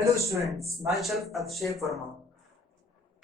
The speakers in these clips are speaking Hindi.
Hello students, my self Abhishek Verma.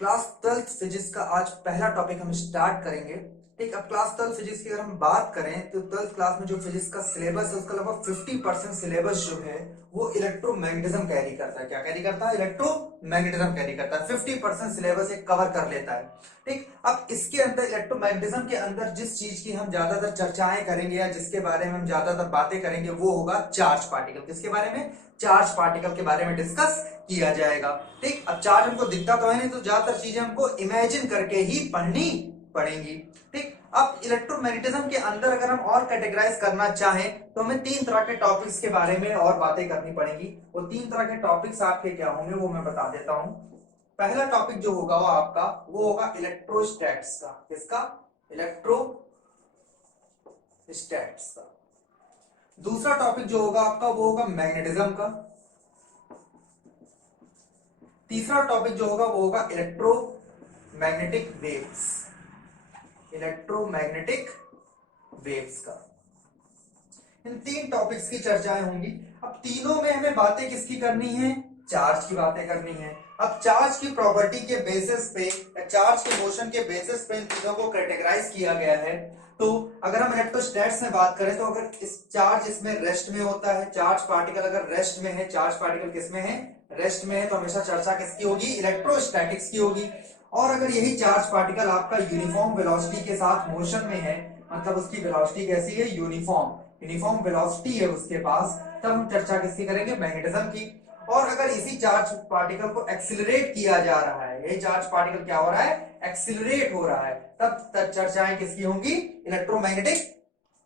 Class 12th physics का आज पहला टॉपिक हम स्टार्ट करेंगे। ठीक, अब क्लास 12 फिजिक्स की अगर हम बात करें तो 12th क्लास में जो फिजिक्स का सिलेबस है उसका लगभग 50% सिलेबस जो है वो इलेक्ट्रोमैग्नेटिज्म कैरी करता है। क्या कैरी करता है? इलेक्ट्रोमैग्नेटिज्म कैरी करता है। 50% सिलेबस एक कवर कर लेता है। ठीक, अब इसके अंदर इलेक्ट्रोमैग्नेटिज्म के अंदर जिस चीज की हम ज्यादातर चर्चाएं करेंगे या जिसके बारे में हम ज्यादातर बातें करेंगे वो होगा चार्ज पार्टिकल। किसके बारे में? चार्ज पार्टिकल के बारे में डिस्कस किया जाएगा। ठीक, अब चार्ज हमको दिखता तो है नहीं, तो ज्यादातर चीजें हमको इमेजिन करके ही पढ़नी पड़ेंगी। ठीक, अब इलेक्ट्रोमैग्नेटिज्म के अंदर अगर हम और कैटेगराइज करना चाहें तो हमें 3 तरह के टॉपिक्स के बारे में और बातें करनी पड़ेंगी। वो 3 तरह के टॉपिक्स आपके क्या होंगे वो मैं बता देता हूं। पहला टॉपिक जो होगा वो आपका वो होगा इलेक्ट्रोस्टैट्स का। किसका? इलेक्ट्रोस्टैट्स का। दूसरा टॉपिक जो होगा आपका वो होगा मैग्नेटिज्म का। तीसरा टॉपिक जो होगा वो होगा इलेक्ट्रोमैग्नेटिक वेव्स। इलेक्ट्रोमैग्नेटिक वेव्स का। इन 3 टॉपिक्स की चर्चाएं होंगी। अब तीनों में हमें बातें किसकी करनी है? चार्ज की बातें करनी है। अब चार्ज की प्रॉपर्टी के बेसिस पे या चार्ज के मोशन के बेसिस पे इन चीजों को कैटेगराइज किया गया है। तो अगर हम इलेक्ट्रोस्टैट्स में बात करें तो अगर इस चार्ज इसमें रेस्ट में होता है, चार्ज पार्टिकल अगर रेस्ट में है, चार्ज पार्टिकल किसमें है? रेस्ट में है, तो हमेशा चर्चा किसकी होगी? इलेक्ट्रोस्टैटिक्स की होगी। और अगर यही चार्ज पार्टिकल आपका यूनिफॉर्म वेलोसिटी के साथ मोशन में है, मतलब उसकी वेलोसिटी कैसी है? यूनिफॉर्म वेलोसिटी है उसके पास, तब हम चर्चा किसकी करेंगे? मैग्नेटिज्म की। और अगर इसी चार्ज पार्टिकल को एक्सिलरेट किया जा रहा है, यही चार्ज पार्टिकल क्या हो रहा है? एक्सिलरेट हो रहा है, तब चर्चाएं किसकी होंगी? इलेक्ट्रोमैग्नेटिक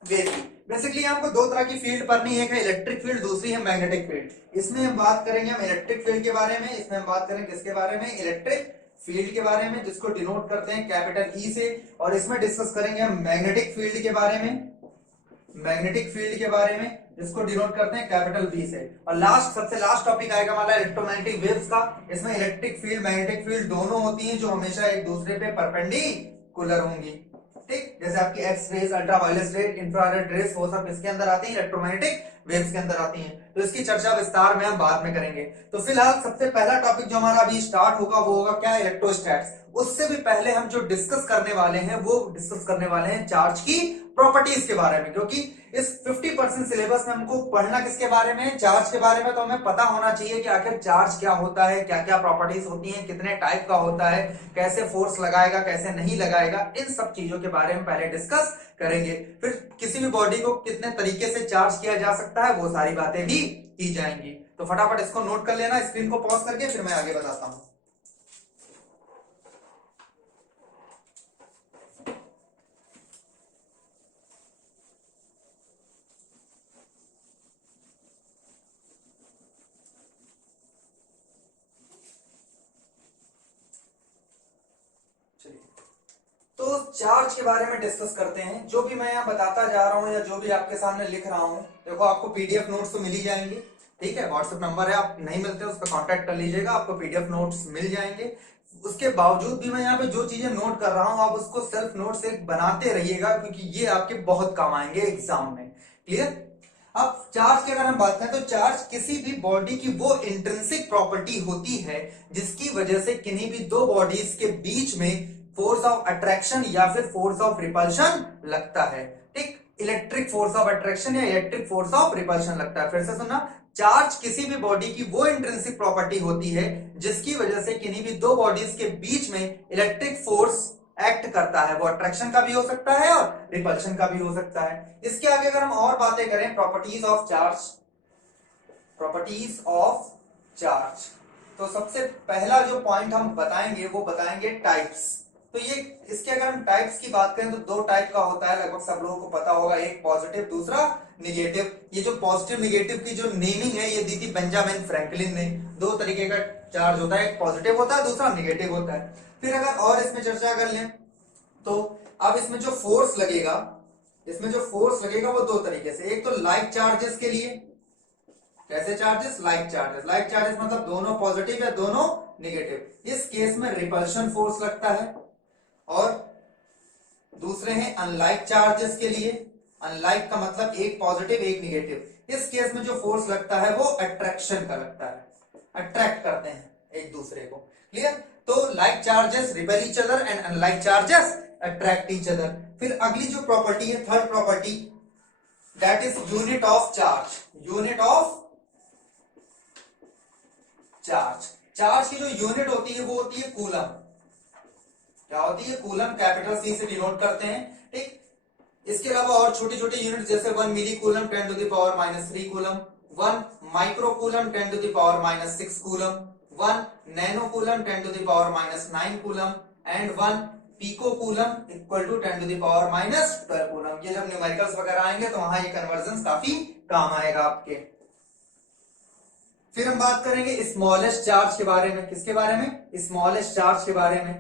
वेव की। बेसिकली हमको 2 तरह की फील्ड पढ़नी है, एक है इलेक्ट्रिक फील्ड, दूसरी है मैग्नेटिक फील्ड। इसमें हम बात करेंगे हम इलेक्ट्रिक फील्ड के बारे में, इसमें हम बात करेंगे किसके बारे में? इलेक्ट्रिक फील्ड के बारे में, जिसको डिनोट करते हैं कैपिटल ई से। और इसमें डिस्कस करेंगे हम मैग्नेटिक फील्ड के बारे में, मैग्नेटिक फील्ड के बारे में, जिसको डिनोट करते हैं कैपिटल बी से। और सबसे लास्ट टॉपिक आएगा हमारा इलेक्ट्रोमैग्नेटिक वेव्स का। इसमें इलेक्ट्रिक फील्ड मैग्नेटिक फील्ड दोनों होती हैं जो हमेशा एक दूसरे पे परपेंडिकुलर होंगी। ठीक, जैसे आपकी X rays, ultraviolet rays, infrared rays, वो सब इसके अंदर आती है, इलेक्ट्रोमैग्नेटिक वेव्स के अंदर आती हैं। तो इसकी चर्चा विस्तार में हम बाद में करेंगे। तो फिलहाल सबसे पहला टॉपिक जो हमारा अभी स्टार्ट होगा वो होगा क्या? इलेक्ट्रोस्टैट्स। उससे भी पहले हम जो डिस्कस करने वाले हैं वो डिस्कस करने वाले हैं चार्ज की प्रॉपर्टीज के बारे में, क्योंकि इस 50% सिलेबस में हमको पढ़ना किसके बारे में? चार्ज के बारे में। तो हमें पता होना चाहिए कि आखिर चार्ज क्या होता है, क्या क्या प्रॉपर्टीज होती हैं, कितने टाइप का होता है, कैसे फोर्स लगाएगा, कैसे नहीं लगाएगा, इन सब चीजों के बारे में पहले डिस्कस करेंगे। फिर किसी भी बॉडी को कितने तरीके से चार्ज किया जा सकता है वो सारी बातें भी की जाएंगी। तो फटाफट इसको नोट कर लेना, स्क्रीन को पॉज करके फिर मैं आगे बताता हूं। तो चार्ज के बारे में डिस्कस करते हैं। जो भी मैं यहाँ बताता जा रहा हूँ या जो भी आपके सामने लिख रहा हूँ, देखो आपको पीडीएफ नोट्स तो मिल ही जाएंगे। ठीक है, व्हाट्सएप नंबर है, आप नहीं मिलते उस पर कॉन्टेक्ट कर लीजिएगा, आपको पीडीएफ नोट्स मिल जाएंगे। उसके बावजूद भी मैं यहाँ पे जो चीजें नोट कर रहा हूँ आप उसको सेल्फ नोट्स एक बनाते रहिएगा, क्योंकि ये आपके बहुत काम आएंगे एग्जाम में। क्लियर? अब चार्ज की अगर हम बात करें तो चार्ज किसी भी बॉडी की वो इंट्रिंसिक प्रॉपर्टी होती है जिसकी वजह से किन्हीं भी दो बॉडीज के बीच में फोर्स ऑफ अट्रैक्शन या फिर फोर्स ऑफ रिपल्शन लगता है। ठीक, इलेक्ट्रिक फोर्स ऑफ अट्रैक्शन या इलेक्ट्रिक फोर्स ऑफ रिपल्शन लगता है। फिर से सुनना, चार्ज किसी भी बॉडी की वो इंट्रिंसिक प्रॉपर्टी होती है जिसकी वजह से किन्हीं भी दो बॉडीज के बीच में इलेक्ट्रिक फोर्स एक्ट करता है। वो अट्रैक्शन का भी हो सकता है और रिपल्शन का भी हो सकता है। इसके आगे अगर हम और बातें करें properties of charge, properties of charge, तो सबसे पहला जो पॉइंट हम बताएंगे वो बताएंगे टाइप्स। तो ये इसके अगर हम टाइप्स की बात करें तो 2 टाइप का होता है, लगभग सब लोगों को पता होगा, एक पॉजिटिव, दूसरा निगेटिव। ये जो पॉजिटिव निगेटिव की जो नेमिंग है ये दी थी बेंजामिन फ्रैंकलिन ने। 2 तरीके का चार्ज होता है, एक पॉजिटिव होता है, दूसरा निगेटिव होता है। फिर अगर और इसमें चर्चा कर लें तो अब इसमें जो फोर्स लगेगा, इसमें जो फोर्स लगेगा वो 2 तरीके से। एक तो लाइक चार्जेस के लिए, कैसे charges? Like charges. Like charges मतलब दोनों पॉजिटिव या दोनों निगेटिव। इस केस में रिपल्शन फोर्स लगता है। और दूसरे हैं अनलाइक चार्जेस के लिए, अनलाइक का मतलब एक पॉजिटिव एक निगेटिव। इस केस में जो फोर्स लगता है वो अट्रैक्शन का लगता है। अट्रैक्ट करते हैं एक दूसरे को। क्लियर? तो like charges repel each other and unlike charges attract each other. फिर अगली जो प्रॉपर्टी है, third property, that is unit of charge. Unit of charge, charge की जो यूनिट होती है वो होती है कूलम। क्या होती है? कूलम, कैपिटल सी से डिनोट करते हैं। ठीक, इसके अलावा और छोटी छोटी यूनिट जैसे 1 milli coulomb 10 to the power -3 coulomb, 1 micro coulomb 10 to the power -6 coulomb, 1 nano coulomb 10 to the power -9 coulomb and 1 pico coulomb equal to 10 to the power -12 coulomb. ये जब न्यूमेरिकल्स वगैरह आएंगे तो वहां ये कन्वर्जन काफी काम आएगा आपके। फिर हम बात करेंगे स्मॉलेस्ट चार्ज के बारे में। किसके बारे में? स्मॉलेस्ट चार्ज के बारे में।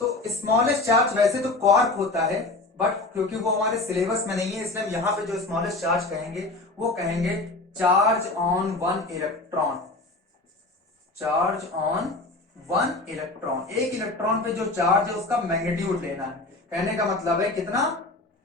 तो स्मॉलेस्ट चार्ज वैसे तो क्वार्क होता है, बट क्योंकि वो हमारे सिलेबस में नहीं है इसलिए हम यहां पे जो स्मॉलेस्ट चार्ज कहेंगे वो कहेंगे charge on 1 electron. Charge on 1 electron, एक इलेक्ट्रॉन पे जो चार्ज है उसका मैग्नीट्यूड लेना है। कहने का मतलब है कितना?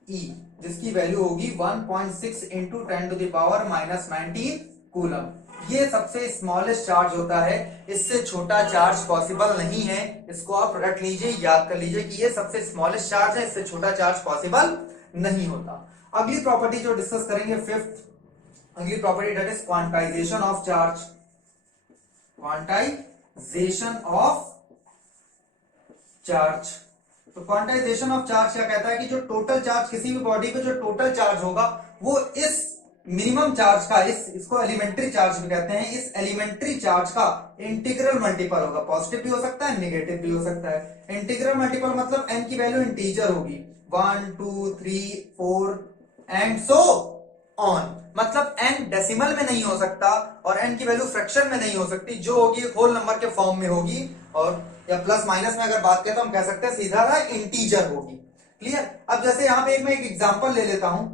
E, जिसकी वैल्यू होगी 1.6 into 10 to the power -19 coulomb. ये सबसे स्मॉलेस्ट चार्ज होता है, इससे छोटा चार्ज पॉसिबल नहीं है। इसको आप रट लीजिए, याद कर लीजिए कि ये सबसे स्मॉलेस्ट चार्ज है, इससे छोटा चार्ज पॉसिबल नहीं होता। अगली प्रॉपर्टी जो डिस्कस करेंगे, फिफ्थ अगली property, that is quantization of charge. Quantization of charge. तो क्वांटाइजेशन ऑफ चार्ज क्या कहता है कि जो टोटल चार्ज, किसी भी बॉडी पे जो टोटल चार्ज होगा वो इस मिनिमम चार्ज का, इसको एलिमेंट्री चार्ज भी कहते हैं, इस एलिमेंट्री चार्ज का इंटीग्रल मल्टीपल होगा। पॉजिटिव भी हो सकता है, नेगेटिव भी हो सकता है। इंटीग्रल मल्टीपल मतलब n की वैल्यू इंटीजर होगी, 1 2 3 4 एंड सो ऑन। मतलब n डेसिमल में नहीं हो सकता और n की वैल्यू फ्रैक्शन में नहीं हो सकती, जो होगी एक होल नंबर के फॉर्म में होगी, और या प्लस माइनस में अगर बात करें तो हम कह सकते हैं सीधा इंटीजर होगी। क्लियर? अब जैसे यहां पे मैं एक एग्जांपल ले लेता हूं।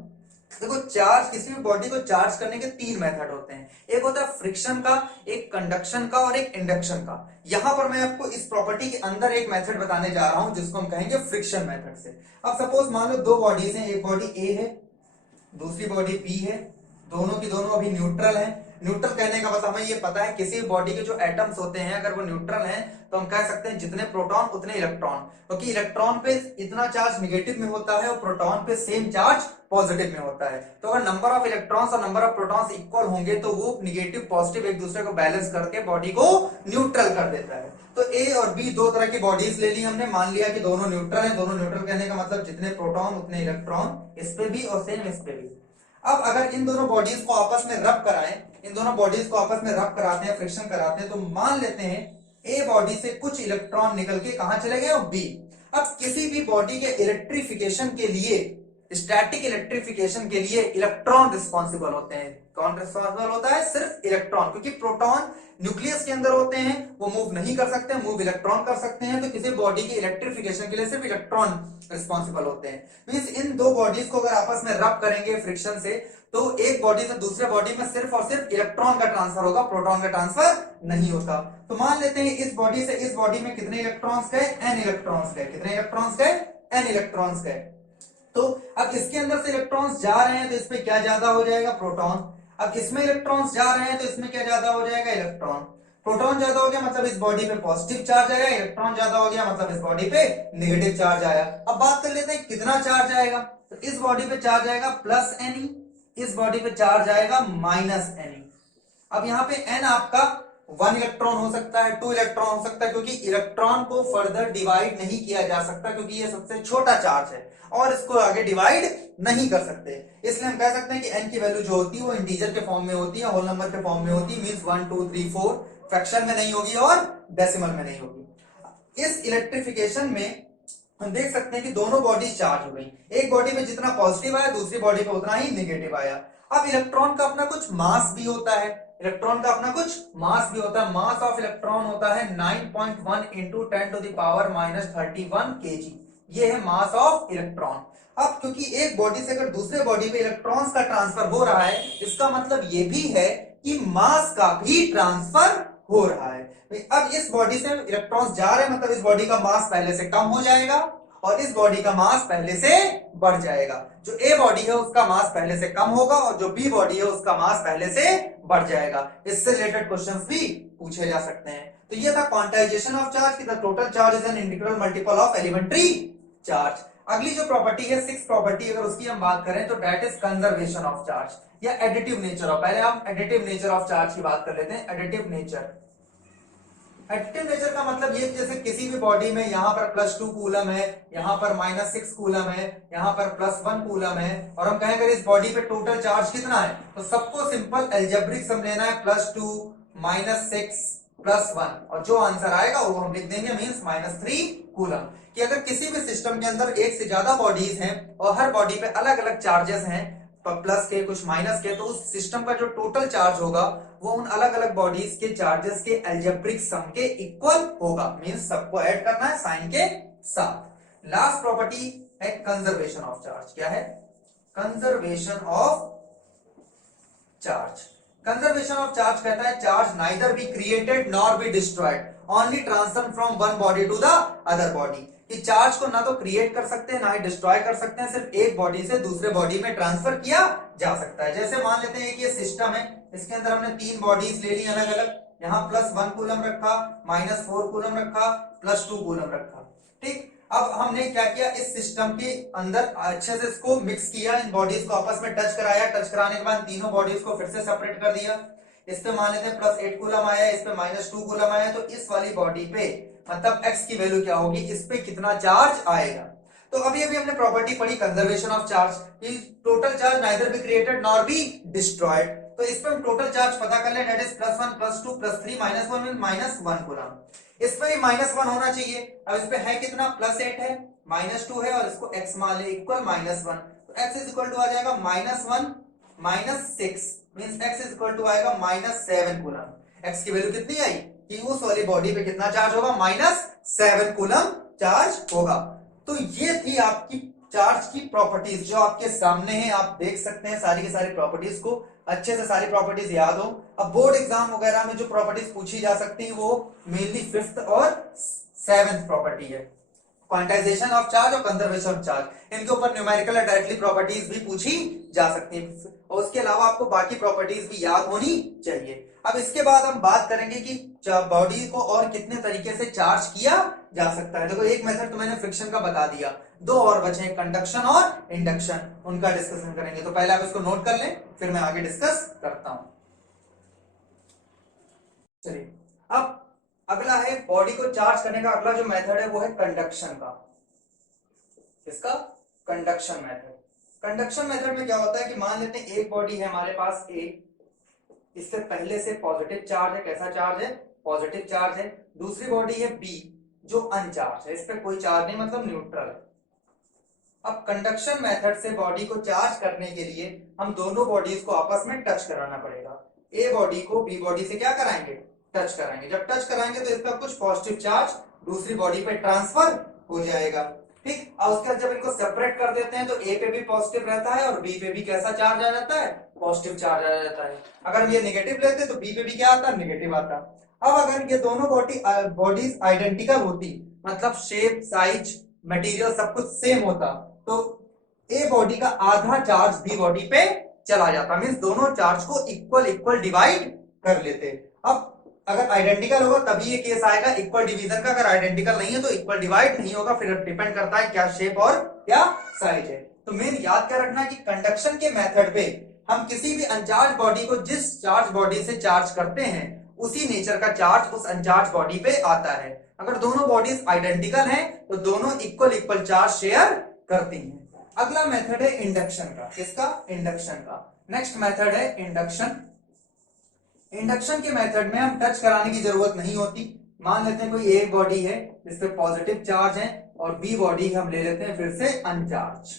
देखो, चार्ज, किसी भी बॉडी को चार्ज करने के 3 मेथड होते हैं। एक होता है फ्रिक्शन का, एक कंडक्शन का और एक इंडक्शन का। यहां पर मैं आपको इस प्रॉपर्टी के अंदर एक मेथड बताने जा रहा हूं जिसको हम कहेंगे फ्रिक्शन मेथड से। अब सपोज मान लो दो बॉडीज हैं, एक बॉडी ए है, दूसरी बॉडी बी है, दोनों की दोनों अभी न्यूट्रल है। न्यूट्रल कहने का मतलब हमें ये पता है किसी बॉडी के जो एटम्स होते हैं अगर वो न्यूट्रल हैं तो हम कह सकते हैं जितने प्रोटॉन उतने इलेक्ट्रॉन, क्योंकि इलेक्ट्रॉन पे इतना चार्ज नेगेटिव में होता है और प्रोटॉन पे सेम चार्ज पॉजिटिव में होता है। तो अगर नंबर ऑफ इलेक्ट्रॉन्स और नंबर ऑफ प्रोटॉन्स इक्वल होंगे तो वो नेगेटिव पॉजिटिव एक दूसरे को बैलेंस करके बॉडी को न्यूट्रल कर देता है। तो ए और बी दो तरह की बॉडीज ले ली हमने, मान लिया कि दोनों न्यूट्रल है। दोनों न्यूट्रल कहने का मतलब जितने प्रोटॉन उतने इलेक्ट्रॉन, इस पे भी और सेम इस पे भी। अब अगर इन दोनों बॉडीज को आपस में रब कराएं, इन दोनों बॉडीज को आपस में रब कराते हैं, फ्रिक्शन कराते हैं, तो मान लेते हैं ए बॉडी से कुछ इलेक्ट्रॉन निकल के कहां चले गए? बी। अब किसी भी बॉडी के इलेक्ट्रिफिकेशन के लिए, स्टैटिक इलेक्ट्रिफिकेशन के लिए इलेक्ट्रॉन रिस्पॉन्सिबल होते हैं। कौन रिस्पॉन्सिबल होता है? सिर्फ इलेक्ट्रॉन, क्योंकि प्रोटॉन न्यूक्लियस के अंदर होते हैं, वो मूव नहीं कर सकते, मूव इलेक्ट्रॉन कर सकते हैं। तो किसी बॉडी के इलेक्ट्रिफिकेशन के लिए सिर्फ इलेक्ट्रॉन रिस्पॉन्सिबल होते हैं। मींस इन दो बॉडीज को अगर आपस में रब करेंगे फ्रिक्शन से तो एक बॉडी से दूसरे बॉडी में सिर्फ और सिर्फ इलेक्ट्रॉन का ट्रांसफर होगा, प्रोटॉन का ट्रांसफर नहीं होता। तो मान लेते हैं इस बॉडी से इस बॉडी में कितने इलेक्ट्रॉन्स गए? n इलेक्ट्रॉन्स गए। कितने इलेक्ट्रॉन्स गए? n इलेक्ट्रॉन्स गए। तो अब इसके अंदर से इलेक्ट्रॉन्स जा रहे हैं तो इस पे क्या ज्यादा हो जाएगा? प्रोटॉन। अब इसमें इलेक्ट्रॉन्स जा रहे हैं तो इसमें क्या ज्यादा हो जाएगा? इलेक्ट्रॉन। प्रोटॉन ज्यादा हो गया मतलब इस बॉडी पे पॉजिटिव चार्ज आएगा, इलेक्ट्रॉन ज्यादा हो गया मतलब इस बॉडी पे नेगेटिव चार्ज आया। अब बात कर लेते हैं कितना चार्ज आएगा। तो इस बॉडी पे चार्ज आएगा प्लस एन, इस बॉडी पे चार्ज आएगा माइनस एन। अब यहाँ पे n आपका 1 इलेक्ट्रॉन हो सकता है, 2 इलेक्ट्रॉन हो सकता है, क्योंकि इलेक्ट्रॉन को फर्दर डिवाइड नहीं किया जा सकता, क्योंकि ये सबसे छोटा चार्ज है और इसको आगे डिवाइड नहीं कर सकते। इसलिए हम कह सकते हैं कि n की वैल्यू जो होती है वो इंटीजर के फॉर्म में होती है, होल नंबर के फॉर्म में होती है। मींस 1 2 3 4 फ्रैक्शन में नहीं होगी और डेसिमल में नहीं होगी। इस इलेक्ट्रिफिकेशन में हम देख सकते हैं कि दोनों बॉडी चार्ज हो गई। एक बॉडी में जितना पॉजिटिव आया दूसरी बॉडी पे उतना ही नेगेटिव आया। अब इलेक्ट्रॉन का अपना कुछ मास भी होता है, इलेक्ट्रॉन का अपना कुछ मास भी होता है। मास ऑफ इलेक्ट्रॉन होता है 9.1 into 10 to the power -31 kg। ये है मास ऑफ इलेक्ट्रॉन। अब क्योंकि एक बॉडी से अगर दूसरे बॉडी पे इलेक्ट्रॉन्स का ट्रांसफर हो रहा है, इसका मतलब ये भी है कि मास का भी ट्रांसफर हो रहा है। अब इस बॉडी से इलेक्ट्रॉन्स जा रहे हैं मतलब इस बॉडी का मास पहले से कम हो जाएगा और इस बॉडी का मास पहले से बढ़ जाएगा। जो ए बॉडी है उसका मास पहले से कम होगा और जो बी बॉडी है उसका मास पहले से बढ़ जाएगा। इससे रिलेटेड क्वेश्चंस भी पूछे जा सकते हैं। तो ये था क्वांटाइजेशन ऑफ चार्ज की the total charge is an integral multiple of elementary charge. अगली जो प्रॉपर्टी है सिक्स प्रॉपर्टी, अगर उसकी हम बात करें तो that is conservation of charge या एडिटिव नेचर ऑफ। पहले हम एडिटिव नेचर ऑफ चार्ज की बात कर लेते हैं। एडिटिव नेचर, एडिटिव नेचर का मतलब ये जैसे किसी भी बॉडी में यहाँ पर +2 कूलम है, यहाँ पर -6 कूलम है, यहाँ पर +1 कूलम है और हम कहें अगर इस बॉडी पे टोटल चार्ज कितना है तो सबको सिंपल एल्जेब्रिक सम लेना है +2 -6 +1 और जो आंसर आएगा वो हम लिख देंगे मींस -3 कूलम। कि अगर किसी भी सिस्टम के अंदर एक से ज्यादा बॉडीज हैं और हर बॉडी पे अलग अलग चार्जेस हैं, प्लस के कुछ माइनस के, तो उस सिस्टम का जो टोटल चार्ज होगा वो उन अलग अलग बॉडीज के चार्जेस के एल्जेब्रिक सम के इक्वल होगा। मींस सबको ऐड करना है साइन के साथ। लास्ट प्रॉपर्टी है कंजर्वेशन ऑफ चार्ज। क्या है? Conservation of charge. Conservation of charge कहता है charge neither be created nor be destroyed, only transfer from one body to the other body. कि चार्ज को ना तो क्रिएट कर सकते हैं ना ही डिस्ट्रॉय कर सकते हैं, सिर्फ एक बॉडी से दूसरे बॉडी में ट्रांसफर किया जा सकता है। जैसे मान लेते हैं कि ये सिस्टम है, इसके अंदर हमने 3 बॉडीज ले ली अलग अलग, यहाँ +1 कूलम रखा, -4 कूलम रखा, +2 कूलम रखा। ठीक, अब हमने क्या किया, इस सिस्टम के अंदर अच्छे से इसको मिक्स किया, इन बॉडीज को आपस में टच कराया, टच कराने के बाद तीनों बॉडीज को फिर से सेपरेट कर दिया। इस पे मान लेते हैं +8 कूलम आया, इस पे -2 कूलम आया, तो इस वाली बॉडी पे मतलब x की वैल्यू क्या होगी, इस पे कितना चार्ज आएगा। तो अभी अभी हमने प्रॉपर्टी पढ़ी conservation of charge, total charge neither be created nor be destroyed. तो इस पे हम टोटल चार्ज पता कर ले, दैट इज +1 +2 +3 -1 -1 कूलम। इस पे भी -1 होना चाहिए। अब इस पे है कितना, +8 है, -2 है और इसको x मान ले इक्वल -1, तो x इज इक्वल टू आ जाएगा -1 -6 means x is equal to आएगा -7 कूलम। x की वैल्यू कितनी आई कि उस वाली बॉडी पे कितना चार्ज होगा, -7 कूलम चार्ज होगा। तो ये थी आपकी चार्ज की प्रॉपर्टीज जो आपके सामने है, आप देख सकते हैं सारी की सारी प्रॉपर्टीज को अच्छे से, सारी प्रॉपर्टीज याद हो। अब बोर्ड एग्जाम वगैरह में जो प्रॉपर्टीज पूछी जा सकती है वो मेनली 5th और 7th प्रॉपर्टी है, क्वांटाइजेशन ऑफ चार्ज और कंजर्वेशन ऑफ चार्ज। इनके ऊपर न्यूमेरिकल और डायरेक्टली प्रॉपर्टीज भी पूछी जा सकती है और उसके अलावा आपको बाकी प्रॉपर्टीज भी याद होनी चाहिए। अब इसके बाद हम बात करेंगे कि बॉडी को और कितने तरीके से चार्ज किया जा सकता है। देखो एक मेथड तो मैंने फ्रिक्शन का बता दिया, 2 और बचे, कंडक्शन और इंडक्शन, उनका डिस्कशन करेंगे। तो पहले आप इसको नोट कर लें, फिर मैं आगे डिस्कस करता हूं। चलिए, अब अगला है बॉडी को चार्ज करने का अगला जो मेथड है वो है कंडक्शन का। इसका कंडक्शन मेथड। कंडक्शन मेथड में क्या होता है कि मान लेते हैं एक बॉडी है हमारे पास ए, इससे पहले से पॉजिटिव चार्ज है। कैसा चार्ज है? पॉजिटिव चार्ज है। दूसरी बॉडी है बी जो अनचार्ज है, इस पे कोई चार्ज नहीं मतलब न्यूट्रल है। अब कंडक्शन मेथड से बॉडी को चार्ज करने के लिए हम दोनों बॉडीज को आपस में टच कराना पड़ेगा। ए बॉडी को बी बॉडी से क्या कराएंगे, टच कराएंगे। जब टच कराएंगे तो इसका कुछ पॉजिटिव चार्ज दूसरी बॉडी पे ट्रांसफर हो जाएगा। ठीक, और उसके बाद जब इनको सेपरेट कर देते हैं तो ए पे भी पॉजिटिव रहता है और बी पे भी कैसा चार्ज आ जाता है, पॉजिटिव चार्ज आ जाता है। अगर ये नेगेटिव लेते तो बी पे भी क्या आता, नेगेटिव आता। अब अगर ये दोनों बॉडीज आइडेंटिकल होती, मतलब शेप, साइज, मटेरियल सब कुछ सेम होता, तो ए बॉडी का आधा चार्ज बी बॉडी पे चला जाता, मींस दोनों चार्ज को इक्वल इक्वल डिवाइड कर लेते। अब अगर आइडेंटिकल होगा तभी ये केस आएगा इक्वल डिवीजन का, अगर आइडेंटिकल नहीं है तो इक्वल डिवाइड नहीं होगा, फिर डिपेंड करता है क्या शेप और क्या साइज है। तो मेन याद क्या रखना कि कंडक्शन के मेथड पे हम किसी भी अनचार्ज बॉडी को जिस चार्ज बॉडी से चार्ज करते हैं उसी नेचर का चार्ज उस अनचार्ज बॉडी पे आता है। अगर दोनों बॉडीज आइडेंटिकल हैं तो दोनों इक्वल इक्वल चार्ज शेयर करती हैं। अगला मेथड है इंडक्शन का। किसका? इंडक्शन का। नेक्स्ट मेथड है इंडक्शन। इंडक्शन के मेथड में हम टच कराने की जरूरत नहीं होती। मान लेते हैं कोई एक बॉडी है जिसपे पॉजिटिव चार्ज है और बी बॉडी हम ले लेते हैं फिर से अनचार्ज।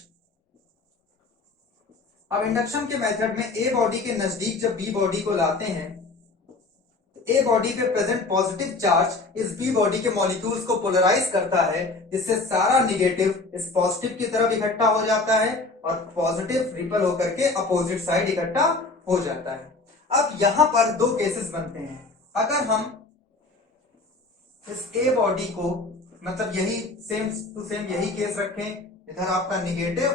अब इंडक्शन के मेथड में ए बॉडी के नजदीक जब बी बॉडी को लाते हैं, ए बॉडी पे प्रेजेंट पॉजिटिव चार्ज इस बी बॉडी के मॉलिक्यूल्स को पोलराइज करता है, जिससे सारा निगेटिव इस पॉजिटिव की तरफ इकट्ठा हो जाता है और पॉजिटिव रिपल होकर के अपोजिट साइड इकट्ठा हो जाता है। अब यहां पर 2 केसेस बनते हैं। अगर हम इस ए बॉडी को मतलब यही सेम टू सेम यही केस रखें, इधर आपका निगेटिव,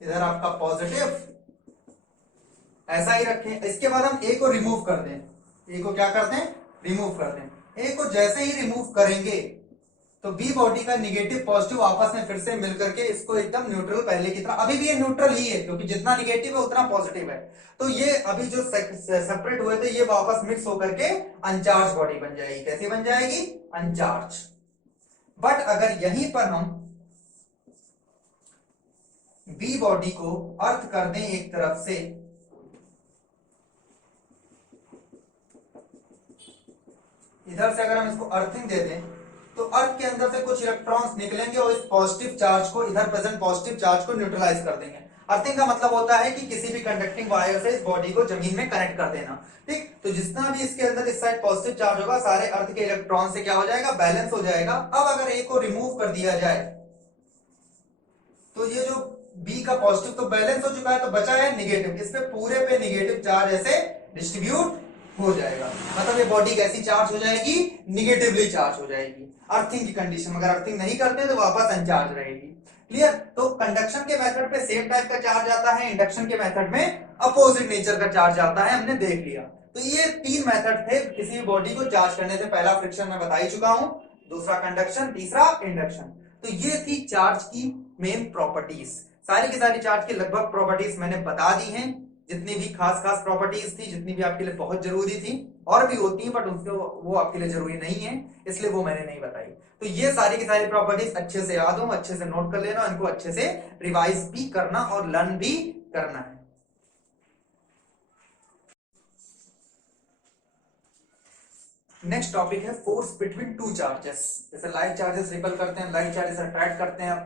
इधर आपका पॉजिटिव, ऐसा ही रखें। इसके बाद हम ए को रिमूव कर दें, ए को क्या कर दें, रिमूव कर दें। ए को जैसे ही रिमूव करेंगे तो बी बॉडी का निगेटिव पॉजिटिव आपस में फिर से मिलकर के इसको एकदम न्यूट्रल पहले की तरह, अभी भी ये न्यूट्रल ही है क्योंकि जितना निगेटिव है उतना पॉजिटिव है, तो ये अभी जो सेपरेट हुए थे ये वापस मिक्स होकर के अनचार्ज बॉडी बन जाएगी। कैसी बन जाएगी, अनचार्ज। बट अगर यहीं पर हम बी बॉडी को अर्थ कर दें एक तरफ से, इधर से अगर हम इसको अर्थिंग दे दें तो अर्थ के अंदर से कुछ इलेक्ट्रॉन्स निकलेंगे और इस पॉजिटिव चार्ज को, इधर प्रेजेंट पॉजिटिव चार्ज को न्यूट्रलाइज कर देंगे। अर्थिंग का मतलब होता है कि किसी भी कंडक्टिंग वायर से इस बॉडी को जमीन में कनेक्ट कर देना। ठीक, तो जितना भी इसके अंदर इस साइड पॉजिटिव चार्ज होगा सारे अर्थ के इलेक्ट्रॉन से क्या हो जाएगा, बैलेंस हो जाएगा। अब अगर ए को रिमूव कर दिया जाए तो ये जो बी का पॉजिटिव तो बैलेंस हो चुका है, तो बचा है निगेटिव, इस पे पूरे पे निगेटिव चार्ज ऐसे डिस्ट्रीब्यूट हो जाएगा। मतलब ये बॉडी कैसी चार्ज हो जाएगी, निगेटिवली चार्ज हो जाएगी। अर्थिंग की कंडीशन, अगर अर्थिंग नहीं करते तो वापस अनचार्ज रहेगी। क्लियर। तो कंडक्शन के मेथड पे सेम टाइप का चार्ज आता है, इंडक्शन के मेथड में अपोजिट नेचर का चार्ज आता है, हमने देख लिया। तो ये तीन मेथड थे किसी भी बॉडी को चार्ज करने से। पहला फ्रिक्शन मैं बता ही चुका हूं, दूसरा कंडक्शन, तीसरा इंडक्शन। तो ये थी चार्ज की मेन प्रॉपर्टीज। सारी की सारी चार्ज की लगभग प्रॉपर्टीज मैंने बता दी हैं, जितनी भी खास खास प्रॉपर्टीज थी, जितनी भी आपके लिए बहुत जरूरी थी, और भी होती हैं बट उसको वो आपके लिए जरूरी नहीं है, इसलिए वो मैंने नहीं बताई। तो ये सारी की सारी प्रॉपर्टीज अच्छे से याद हो, अच्छे से नोट कर लेना, इनको अच्छे से रिवाइज भी करना और लर्न भी करना है। नेक्स्ट टॉपिक है फोर्स बिटवीन टू चार्जेस। जैसे लाइक चार्जेस रिपल करते हैं, लाइक चार्जेस अट्रैक्ट करते हैं,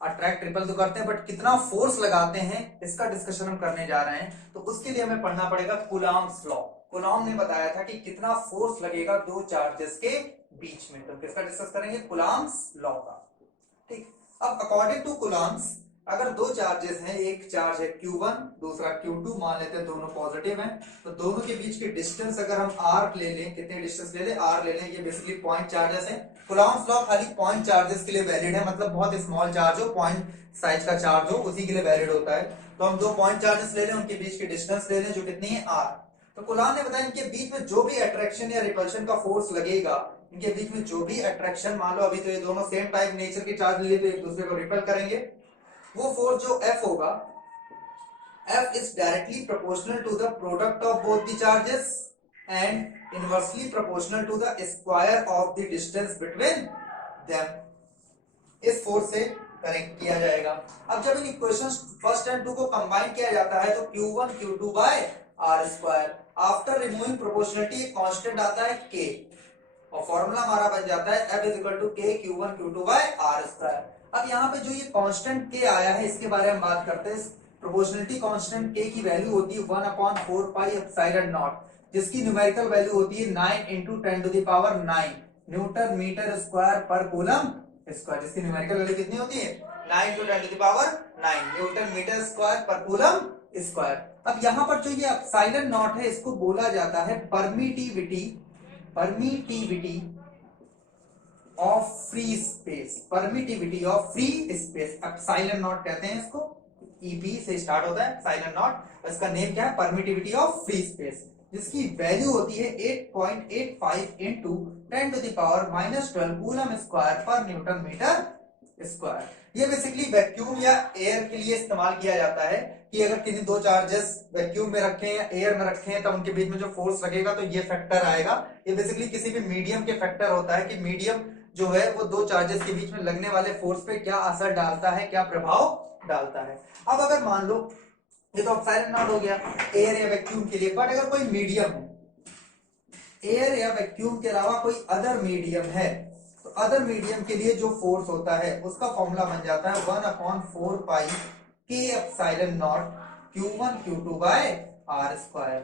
अट्रैक्ट रिपल तो करते हैं, बट कितना फोर्स लगाते हैं इसका डिस्कशन हम करने जा रहे हैं। तो उसके लिए हमें पढ़ना पड़ेगा कूलॉम्स लॉ। कूलॉम ने बताया था कि कितना फोर्स लगेगा दो चार्जेस के बीच में, तो किसका डिस्कस करेंगे, कूलॉम्स लॉ का। ठीक, अब अकॉर्डिंग टू कूलॉम्स अगर दो चार्जेस हैं, एक चार्ज है Q1 दूसरा Q2, मान लेते हैं दोनों पॉजिटिव हैं, तो दोनों के बीच की डिस्टेंस अगर हम r ले लें, कितने डिस्टेंस ले लें, r ले लें, ये बेसिकली पॉइंट चार्जेस हैं। कूलॉम्स लॉ खाली पॉइंट चार्जेस के लिए वैलिड है, मतलब बहुत स्मॉल चार्ज हो, पॉइंट साइज का चार्ज हो, उसी के लिए वैलिड होता है। तो हम दो पॉइंट चार्जेस ले लें, उनके बीच की डिस्टेंस ले लें जो कितनी है r। तो कूलॉम ने बताया इनके बीच में जो भी अट्रैक्शन या रिपल्शन का फोर्स लगेगा, इनके बीच में जो भी अट्रैक्शन, मान लो अभी तो ये दोनों सेम टाइप नेचर के चार्ज लिए तो एक दूसरे को रिपेल करेंगे, वो फोर्स जो F होगा, F is directly proportional to the product of both the charges and inversely proportional to the square of the distance between them। इस फोर्स से कनेक्ट किया जाएगा। अब जब इन इक्वेशंस फर्स्ट एंड टू को कंबाइन किया जाता है तो Q1 Q2 by R square, after removing proportionality एक कांस्टेंट आता है K, और फॉर्मूला हमारा बन जाता है F is equal to K Q1 Q2 by R square. अब यहाँ पे जो ये कांस्टेंट K आया है इसके बारे में बात करते हैं। प्रोपोर्शनलिटी कांस्टेंट K की वैल्यू होती है 1/4 पाई एप्सिलॉन नॉट, जिसकी न्यूमेरिकल वैल्यू होती है 9 × 10⁹ न्यूटन मीटर स्क्वायर पर कूलम स्क्वायर, जिसकी न्यूमेरिकल वैल्यू कितनी होती है 9 × 10⁹ न्यूटन मीटर स्क्वायर पर कूलम स्क्वायर। अब यहाँ पर जो ये एप्सिलॉन नॉट है इसको बोला जाता है permittivity of free space, permittivity of free space, epsilon not कहते हैं इसको, ईपी से स्टार्ट होता है एप्सिलॉन नॉट, इसका नेम क्या है, परमिटिविटी ऑफ फ्री स्पेस, जिसकी वैल्यू होती है 8.85 × 10⁻⁻12 कूलम स्क्वायर पर न्यूटन मीटर स्क्वायर। ये बेसिकली वैक्यूम या एयर के लिए इस्तेमाल किया जाता है कि अगर किसी दो चार्जेस वैक्यूम में रखे हैं या एयर में रखे हैं तो उनके बीच में जो फोर्स लगेगा तो ये फैक्टर आएगा। ये बेसिकली किसी भी मीडियम के फैक्टर होता है कि मीडियम जो है वो दो चार्जेस के बीच में लगने वाले फोर्स पे क्या असर डालता है, क्या प्रभाव डालता है। अब अगर मान लो ये तो एप्सिलॉन नॉट हो गया एयर या वैक्यूम के लिए, बट अगर कोई मीडियम है, एयर या वैक्यूम के अलावा कोई अदर मीडियम है, तो अदर मीडियम के लिए जो फोर्स होता है उसका फॉर्मूला बन जाता है 1/4 pi K epsilon not Q1 Q2 by R square.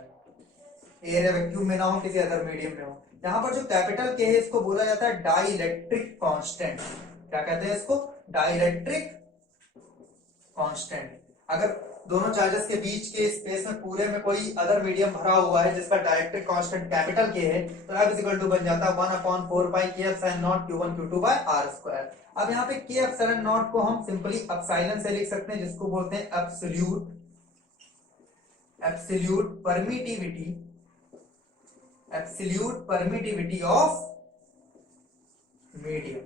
Air या वैक्यूम में ना हो, किसी अदर मीडियम में हो। यहाँ पर जो कैपिटल K है इसको बोला जाता है डाइलेक्ट्रिक कांस्टेंट। क्या कहते हैं इसको, डाइलेक्ट्रिक कांस्टेंट। अगर दोनों चार्जेस के बीच के स्पेस में पूरे में कोई अदर मीडियम भरा हुआ है जिसका डायरेक्ट्रिक कांस्टेंट कैपिटल के है, तो F इज इक्वल टू बन जाता है 1/4 pi K epsilon not Q1 Q2 by R square. अब यहाँ पे K एप्सिलॉन नॉट को हम सिंपली एप्सिलॉन से लिख सकते हैं, जिसको बोलते हैं absolute permittivity of medium.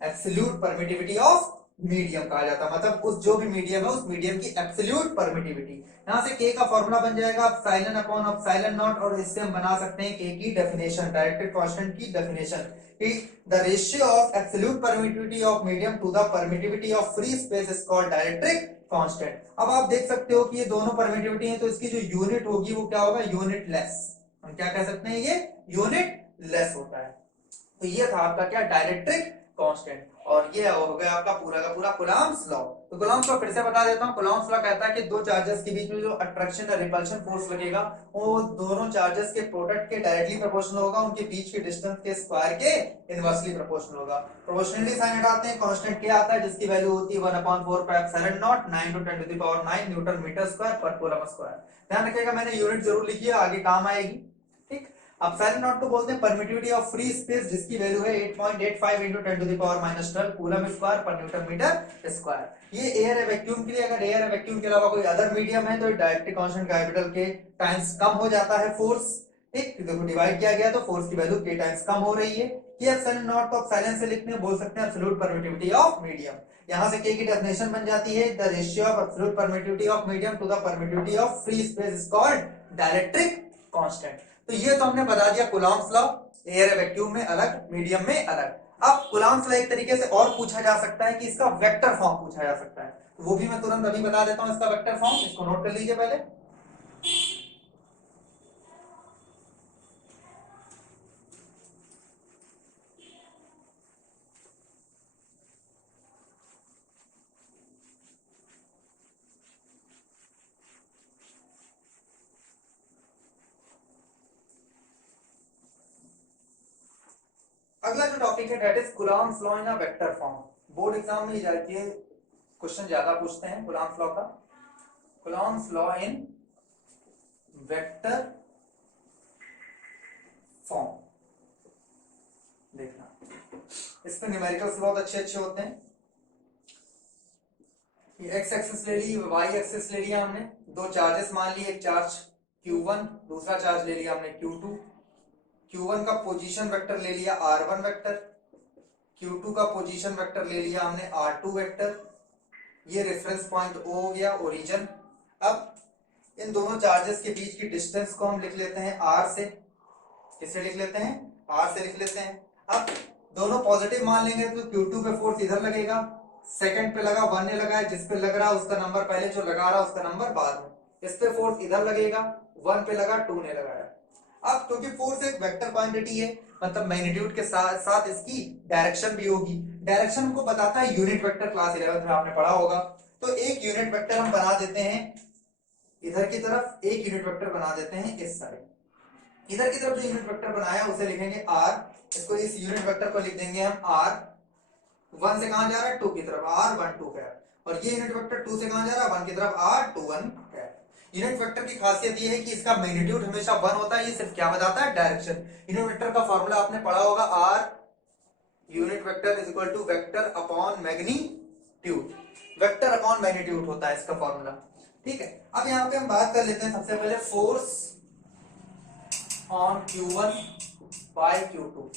Absolute permittivity of medium कहा जाता है, मतलब उस जो भी मीडियम है उस मीडियम की एब्सोल्यूट परमिटिविटी। यहां से K का फॉर्मूला बन जाएगा एप्सिलॉन अपॉन एप्सिलॉन नॉट, और इससे हम बना सकते हैं K की डेफिनेशन, डायरेक्ट्रिक कांस्टेंट की डेफिनेशन, कि the ratio of absolute permittivity of medium to the permittivity of free space is called dielectric constant. अब आप देख सकते हो कि ये दोनों परमिटिविटी है, तो इसकी जो यूनिट होगी वो क्या होगा, यूनिट लेस। हम क्या कह सकते हैं, ये यूनिट लेस होता है। तो ये था आपका क्या, डायरेक्ट्रिक कांस्टेंट, और ये हो गया आपका पूरा का पूरा कूलम्ब्स लॉ। तो कूलम्ब्स लॉ फिर से बता देता हूं। कूलम्ब्स लॉ कहता है कि दो चार्जेस के बीच में जो अट्रैक्शन या रिपल्शन फोर्स लगेगा वो दोनों चार्जेस के प्रोडक्ट के डायरेक्टली प्रोपोर्शनल होगा, उनके बीच के डिस्टेंस के स्क्वायर के इनवर्सली प्रोपोर्शनल होगा। प्रोपोर्शनली साइन हटाते हैं, कांस्टेंट क्या आता है, जिसकी वैल्यू होती है 1/4 pi epsilon not 9 × 10⁹ newton metre square पर कूलम स्क्वायर। ध्यान रखिएगा, मैंने यूनिट जरूर लिखी है, आगे काम आएगी। ठीक, एप्सिलॉन नॉट को बोलते हैं परमिटिविटी ऑफ फ्री स्पेस, जिसकी वैल्यू है 8.85 × 10⁻⁻12 कूलम स्क्वायर पर न्यूटन मीटर स्क्वायर। ये एयर है वैक्यूम के लिए, अगर एयर है वैक्यूम के अलावा कोई अदर मीडियम है तो डायरेक्ट्रिक कांस्टेंट कैपिटल के टाइम्स कम हो जाता है फोर्स। ठीक, देखो डिवाइड किया गया तो फोर्स की वैल्यू के टाइम्स कम हो रही है। कि एप्सिलॉन नॉट को एप्सिलॉन से लिखते हैं, बोल सकते हैं एब्सोल्यूट परमिटिविटी ऑफ मीडियम। यहां से के की डेफिनेशन बन जाती है the ratio of absolute permittivity of medium to the permittivity of free space is called dielectric constant. तो ये तो हमने बता दिया कूलम्ब्स लॉ, एयर वैक्यूम में अलग, मीडियम में अलग। अब कूलम्ब्स लॉ एक तरीके से और पूछा जा सकता है कि इसका वेक्टर फॉर्म पूछा जा सकता है, तो वो भी मैं तुरंत अभी बता देता हूं। इसका वेक्टर फॉर्म, इसको नोट कर लीजिए पहले। अगला जो टॉपिक है that is Coulomb's law in a vector form. Board exam में जाती है, क्वेश्चन ज्यादा पूछते हैं कूलम्ब्स लॉ का। Coulomb's law in vector form, देखना इसमें न्यूमेरिकल्स बहुत अच्छे अच्छे होते हैं। ये एक्स एक्सिस ले ली, वाई एक्सिस ले लिया हमने, दो चार्जेस मान लिए, एक चार्ज Q1, दूसरा चार्ज ले लिया हमने Q2। Q1 का पोजीशन वेक्टर ले लिया R1 वेक्टर, Q2 का पोजीशन वेक्टर ले लिया हमने R2 वेक्टर। ये रेफरेंस पॉइंट O हो गया, ओरिजिन। अब इन दोनों चार्जेस के बीच की डिस्टेंस को हम लिख लेते हैं R से। किससे लिख लेते हैं, R से लिख लेते हैं। अब दोनों पॉजिटिव मान लेंगे तो Q2 पे फोर्स इधर लगेगा, सेकंड पे लगा, 1 ने लगाया, जिस पे लग रहा है उसका नंबर पहले, जो लगा रहा है उसका नंबर बाद में। इस पे फोर्स इधर लगेगा, 1 पे लगा, 2 ने लगाया। अब क्योंकि फोर्स एक वेक्टर क्वांटिटी है, मतलब मैग्नीट्यूड के साथ साथ इसकी डायरेक्शन भी होगी। डायरेक्शन को बताता है यूनिट वेक्टर, क्लास 11th में आपने पढ़ा होगा। तो एक यूनिट वेक्टर हम बना देते हैं इधर की तरफ, एक यूनिट वेक्टर बना देते हैं इस साइड। इधर की तरफ जो यूनिट वेक्टर बनाया उसे लिखेंगे R, इसको इस यूनिट वेक्टर को लिख देंगे हम R। 1 से कहां जा रहा है, 2 की तरफ, R12 है। और ये यूनिट वेक्टर 2 से कहां जा रहा है, 1 की तरफ, R21 है। यूनिट वेक्टर की खासियत ये है कि इसका मैग्नीट्यूड हमेशा 1 होता है। ये सिर्फ क्या बताता है, डायरेक्शन। यूनिट वेक्टर का फॉर्मूला आपने पढ़ा होगा, R unit vector is equal to vector upon magnitude. Vector upon magnitude होता है इसका फॉर्मूला। ठीक है, अब यहाँ पे हम बात कर लेते हैं सबसे पहले force on Q1 bye Q2।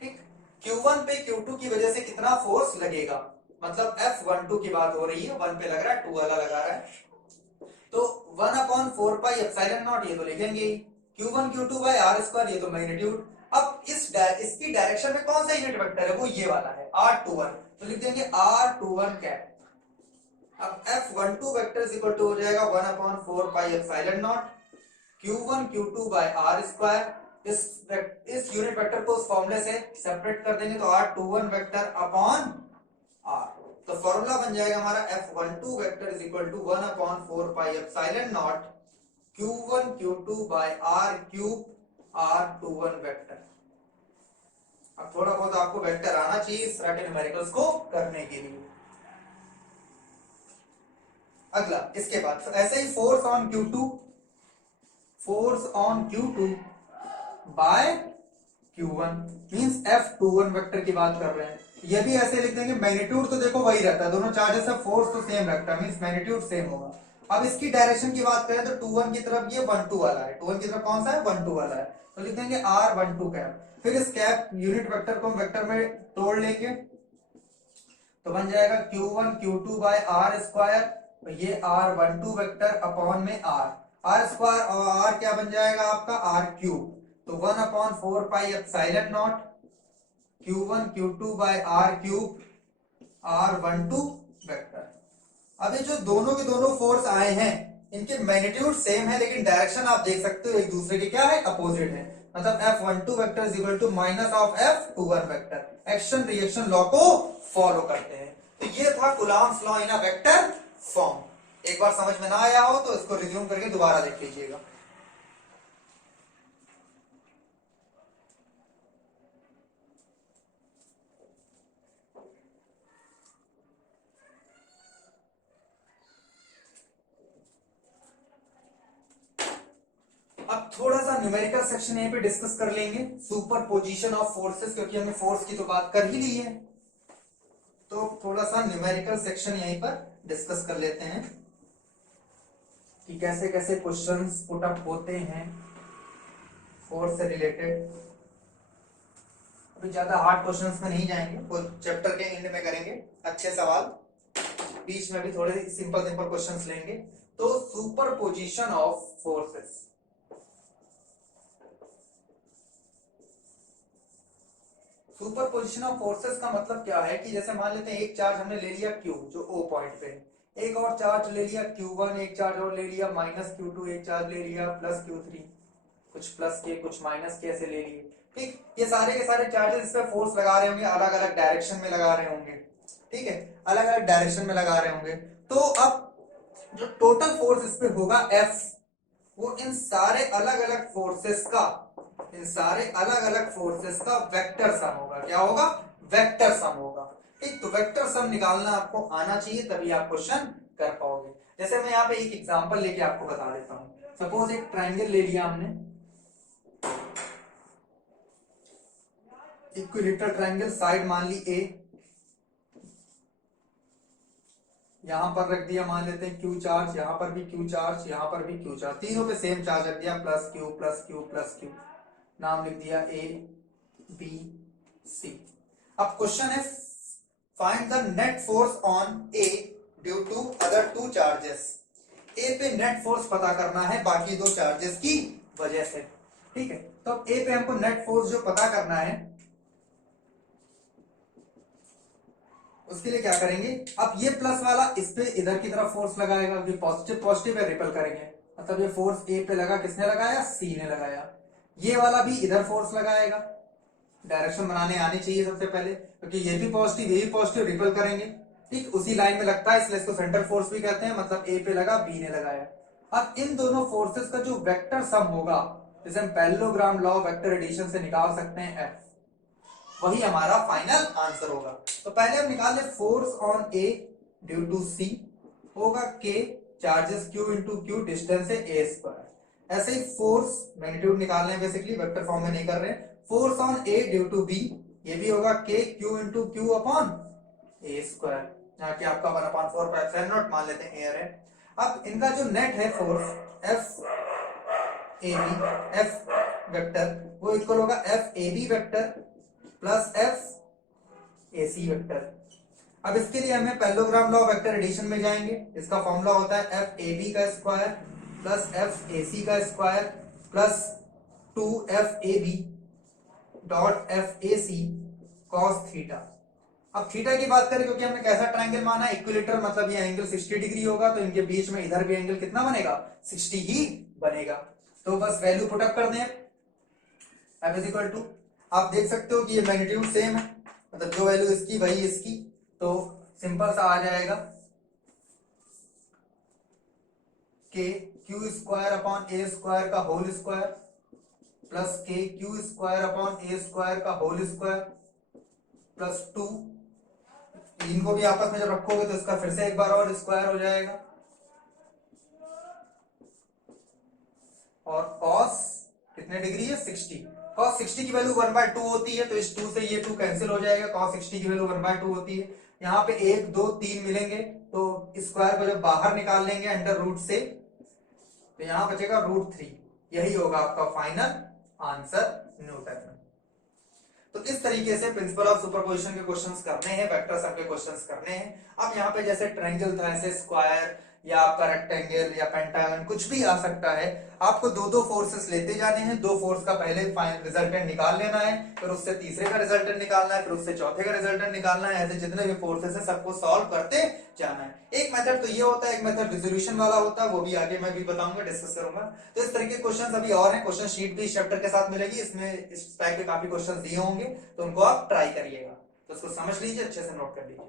ठीक, Q1 पे Q2 की वजह से कितना फोर्स लगेगा, मतलब F12 की बात हो रही है। 1 पे लग रहा है, 2 वाला लगा रहा है, तो 1/4 पाई एप्सिलॉन नॉट, ये तो लिखेंगे ही। Q1 Q2 by R square, ये तो मैग्नीट्यूड। अब इसकी डायरेक्शन में कौन सा यूनिट वेक्टर है, वो ये वाला है R21, तो लिख देंगे R21 कैप। अब F12 vector is equal to हो जाएगा 1/4 pi epsilon not Q1 Q2 by R square. इस यूनिट वेक्टर को उस फॉर्मूले से सेपरेट कर देंगे तो R21 वेक्टर अपॉन R। तो फॉर्मूला बन जाएगा हमारा F12 vector is equal to 1/4 pi epsilon not Q1 Q2 by R cube R21 vector. अब थोड़ा बहुत आपको वेक्टर आना चाहिए इस तरह के न्यूमेरिकल्स को करने के लिए। अगला इसके बाद तो ऐसे ही force on Q2, force on Q2 by Q1 means F21 vector की बात कर रहे हैं। ये भी ऐसे लिख देंगे, मैग्नीट्यूड तो देखो वही रहता है, दोनों चार्जेस है, फोर्स तो सेम रखता है, मींस मैग्नीट्यूड सेम होगा। अब इसकी डायरेक्शन की बात करें तो 21 की तरफ ये 12 वाला है, 21 की तरफ कौन सा है, 12 वाला है, तो लिख देंगे R12 कैप। फिर इस कैप यूनिट वेक्टर को हम वेक्टर में तोड़ लेंगे तो बन जाएगा Q1 Q2 by R square, तो ये R12 वेक्टर अपॉन में आर स्क्वायर, और आर क्या बन जाएगा आपका आर क्यूब, तो 1/4 pi epsilon not Q1 Q2 by R cube R12 vector. अब ये जो दोनों के दोनों फोर्स आए हैं इनके मैग्नीट्यूड सेम है, लेकिन डायरेक्शन आप देख सकते हो एक दूसरे के क्या है, अपोजिट है। मतलब F12 vector is equal to minus of F21 vector, action reaction law को फॉलो करते हैं। तो ये था Coulomb's law in a vector form. एक बार समझ में ना आया हो तो इसको रिज्यूम करके दोबारा देख लीजिएगा। अब थोड़ा सा न्यूमेरिकल सेक्शन यहीं पे डिस्कस कर लेंगे, सुपर पोजिशन ऑफ फोर्सेस, क्योंकि हमने फोर्स की तो बात कर ही ली है, तो थोड़ा सा न्यूमेरिकल सेक्शन यहीं पर डिस्कस कर लेते हैं कि कैसे कैसे क्वेश्चंस पुट अप होते हैं फोर्स से रिलेटेड। अभी ज्यादा हार्ड क्वेश्चंस में नहीं जाएंगे, वो चैप्टर के एंड में करेंगे अच्छे सवाल, बीच में भी थोड़े सिंपल सिंपल क्वेश्चंस लेंगे। तो super position of forces, super position of forces का मतलब क्या है कि जैसे मान लेते हैं एक चार्ज हमने ले लिया Q जो O पॉइंट पे, एक और चार्ज ले लिया Q1, एक चार्ज और ले लिया -Q2, एक चार्ज ले लिया +Q3, कुछ प्लस के कुछ माइनस के ऐसे ले लिए। ठीक, ये सारे के सारे चार्जेस इस पे फोर्स लगा रहे होंगे, अलग अलग डायरेक्शन में लगा रहे होंगे, ठीक है, अलग अलग डायरेक्शन में लगा रहे होंगे। तो अब जो टोटल फोर्स इस पे होगा F, वो इन सारे अलग अलग फोर्सेस का, इन सारे अलग अलग फोर्सेस का वेक्टर सम होगा। क्या होगा, वेक्टर सम होगा। ठीक, तो वेक्टर सम निकालना आपको आना चाहिए, तभी आप क्वेश्चन कर पाओगे। जैसे मैं यहाँ पे एक एग्जांपल लेके आपको बता देता हूँ। सपोज एक ट्रायंगल ले लिया हमने, इक्विलेटरल ट्रायंगल, साइड मान ली A, यहां पर रख दिया मान लेते हैं Q चार्ज, यहां पर भी Q चार्ज, यहां पर भी Q चार्ज, तीनों पे सेम चार्ज रख दिया, plus Q plus Q plus Q, नाम लिख दिया A B C। अब क्वेश्चन है find the net force on A due to other two charges. A पे नेट फोर्स पता करना है बाकी दो चार्जेस की वजह से। ठीक है, तो अब A पे हमको नेट फोर्स जो पता करना है उसके लिए क्या करेंगे, अब ये प्लस वाला इस पे इधर की तरफ फोर्स लगाएगा, ये पॉजिटिव पॉजिटिव है, रिपल करेंगे, मतलब ये फोर्स ए पे लगा, किसने लगाया, सी ने लगाया। ये वाला भी इधर फोर्स लगाएगा, डायरेक्शन बनाने आनी चाहिए सबसे पहले, क्योंकि ये भी पॉजिटिव ये भी पॉजिटिव, रिपल करेंगे, ठीक उसी लाइन में लगता है, इसलिए इसको सेंटर फोर्स भी कहते हैं, मतलब ए पे लगा बी ने लगाया। अब इन दोनों फोर्सेस का जो वेक्टर सम होगा, जैसे हम पैरेललोग्राम लॉ वेक्टर एडिशन से निकाल सकते हैं एफ, वही हमारा फाइनल आंसर होगा। तो पहले हम निकाल ले force on A due to C होगा के charges Q into Q, distance है ए स्क्वायर। ऐसे ही फोर्स मैग्नीट्यूड निकालने हैं, बेसिकली वेक्टर फॉर्म में नहीं कर रहे हैं। Force on A due to B, ये भी होगा K Q into Q upon A square, यहाँ की आपका 1/4 मान लेते हैं एयर है। अब इनका जो नेट है force F A B, F vector वो इक्वल होगा F A B vector plus F A C vector. अब इसके लिए हमें पैरेललोग्राम लॉ वेक्टर एडिशन में जाएंगे, इसका फॉर्मूला होता है एफ ए बी का square plus F A C का square plus 2 F A B dot F A C cos theta. अब थीटा की बात करें, क्योंकि हमने कैसा ट्रायंगल माना है, इक्विलेटर, मतलब ये एंगल 60 डिग्री होगा, तो इनके बीच में इधर भी एंगल कितना बनेगा, 60 ही बनेगा। तो बस वैल्यू पुटअप कर दें, एफ इज इक्वल टू, आप देख सकते हो कि ये मैग्नीट्यूड सेम है, मतलब जो वैल्यू इसकी वही इसकी, तो सिंपल सा आ जाएगा के Q square upon A square का होल स्क्वायर प्लस के Q square upon A square का होल स्क्वायर प्लस 2, इनको भी आपस में जब रखोगे तो इसका फिर से एक बार और स्क्वायर हो जाएगा, और cos कितने डिग्री है 60। cos 60 की वैल्यू 1/2 होती है, तो इस 2 से ये 2 कैंसिल हो जाएगा, cos 60 की वैल्यू 1/2 होती है। यहाँ पे 1 2 3 मिलेंगे, तो स्क्वायर को जब बाहर निकाल लेंगे अंडर रूट से, तो यहां बचेगा √3। यही होगा आपका फाइनल आंसर न्यूटन में। तो इस तरीके से प्रिंसिपल ऑफ सुपरपोजिशन के क्वेश्चंस करने हैं, वेक्टर सम के क्वेश्चंस करने हैं। अब यहाँ पे जैसे ट्रायंगल था, ऐसे स्क्वायर या आपका रेक्टेंगल या पेंटागन कुछ भी आ सकता है। आपको दो दो फोर्सेस लेते जाने हैं, दो फोर्स का पहले फाइनल रिजल्टेंट निकाल लेना है, फिर उससे तीसरे का रिजल्टेंट निकालना है, फिर उससे चौथे का रिजल्टेंट निकालना है। ऐसे जितने भी फोर्सेस है सबको सॉल्व करते जाना है। एक मेथड तो ये होता है, एक मेथड रिजोल्यूशन वाला होता है, वो भी आगे मैं भी बताऊंगा, डिस्कस करूंगा। तो इस तरीके के क्वेश्चंस अभी और हैं, क्वेश्चन शीट भी इस चैप्टर के साथ मिलेगी, इसमें इस टाइप के काफी क्वेश्चंस दिए होंगे, तो उनको आप ट्राई करिएगा। तो उसको समझ लीजिए, अच्छे से नोट कर लीजिए।